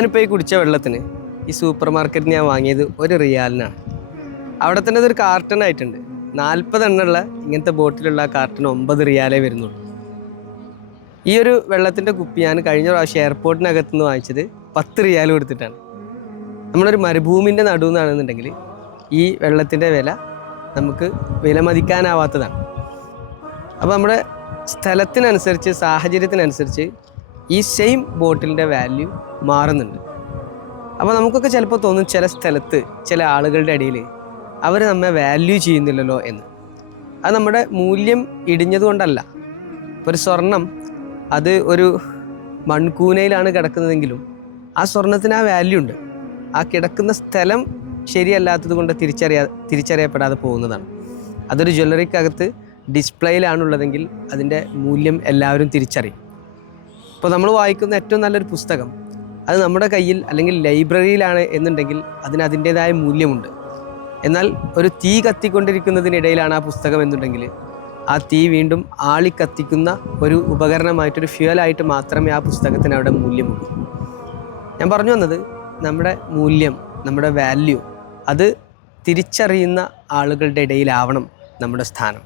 ഞാനിപ്പോൾ ഈ കുടിച്ച വെള്ളത്തിന് ഈ സൂപ്പർ മാർക്കറ്റിൽ ഞാൻ വാങ്ങിയത് ₹1 അവിടെ തന്നെ ഇതൊരു കാർട്ടൺ ആയിട്ടുണ്ട്. 40 എണ്ണമുള്ള ഇങ്ങനത്തെ ബോട്ടിലുള്ള കാർട്ടൺ ₹9 വരുന്നുള്ളൂ. ഈ ഒരു വെള്ളത്തിൻ്റെ കുപ്പി ഞാൻ കഴിഞ്ഞ പ്രാവശ്യം എയർപോർട്ടിനകത്ത് നിന്ന് വാങ്ങിച്ചത് ₹10 കൊടുത്തിട്ടാണ്. നമ്മളൊരു മരുഭൂമിൻ്റെ നടുവ് നിന്നാണെന്നുണ്ടെങ്കിൽ ഈ വെള്ളത്തിൻ്റെ വില നമുക്ക് വിലമതിക്കാനാവാത്തതാണ്. അപ്പോൾ നമ്മുടെ സ്ഥലത്തിനനുസരിച്ച് സാഹചര്യത്തിനനുസരിച്ച് ഈ സെയിം ബോട്ടിലിൻ്റെ വാല്യൂ മാറുന്നുണ്ട്. അപ്പോൾ നമുക്കൊക്കെ ചിലപ്പോൾ തോന്നും ചില സ്ഥലത്ത് ചില ആളുകളുടെ ഇടയിൽ അവർ നമ്മെ വാല്യൂ ചെയ്യുന്നില്ലല്ലോ എന്ന്. അത് നമ്മുടെ മൂല്യം ഇടിഞ്ഞതുകൊണ്ടല്ല. ഇപ്പോൾ ഒരു സ്വർണം അത് ഒരു മൺകൂനയിലാണ് കിടക്കുന്നതെങ്കിലും ആ സ്വർണത്തിന് ആ വാല്യൂ ഉണ്ട്. ആ കിടക്കുന്ന സ്ഥലം ശരിയല്ലാത്തത് കൊണ്ട് തിരിച്ചറിയപ്പെടാതെ പോകുന്നതാണ്. അതൊരു ജ്വല്ലറിക്കകത്ത് ഡിസ്പ്ലേയിലാണുള്ളതെങ്കിൽ അതിൻ്റെ മൂല്യം എല്ലാവരും തിരിച്ചറിയും. ഇപ്പോൾ നമ്മൾ വായിക്കുന്ന ഏറ്റവും നല്ലൊരു പുസ്തകം അത് നമ്മുടെ കയ്യിൽ അല്ലെങ്കിൽ ലൈബ്രറിയിലാണ് എന്നുണ്ടെങ്കിൽ അതിന് അതിൻ്റേതായ മൂല്യമുണ്ട്. എന്നാൽ ഒരു തീ കത്തിക്കൊണ്ടിരിക്കുന്നതിനിടയിലാണ് ആ പുസ്തകം എന്നുണ്ടെങ്കിൽ ആ തീ വീണ്ടും ആളിക്കത്തിക്കുന്ന ഒരു ഉപകരണമായിട്ടൊരു ഫ്യൂവലായിട്ട് മാത്രമേ ആ പുസ്തകത്തിന് അവിടെ മൂല്യമുള്ളൂ. ഞാൻ പറഞ്ഞു വന്നത് നമ്മുടെ മൂല്യം, നമ്മുടെ വാല്യൂ അത് തിരിച്ചറിയുന്ന ആളുകളുടെ ഇടയിലാവണം നമ്മുടെ സ്ഥാനം.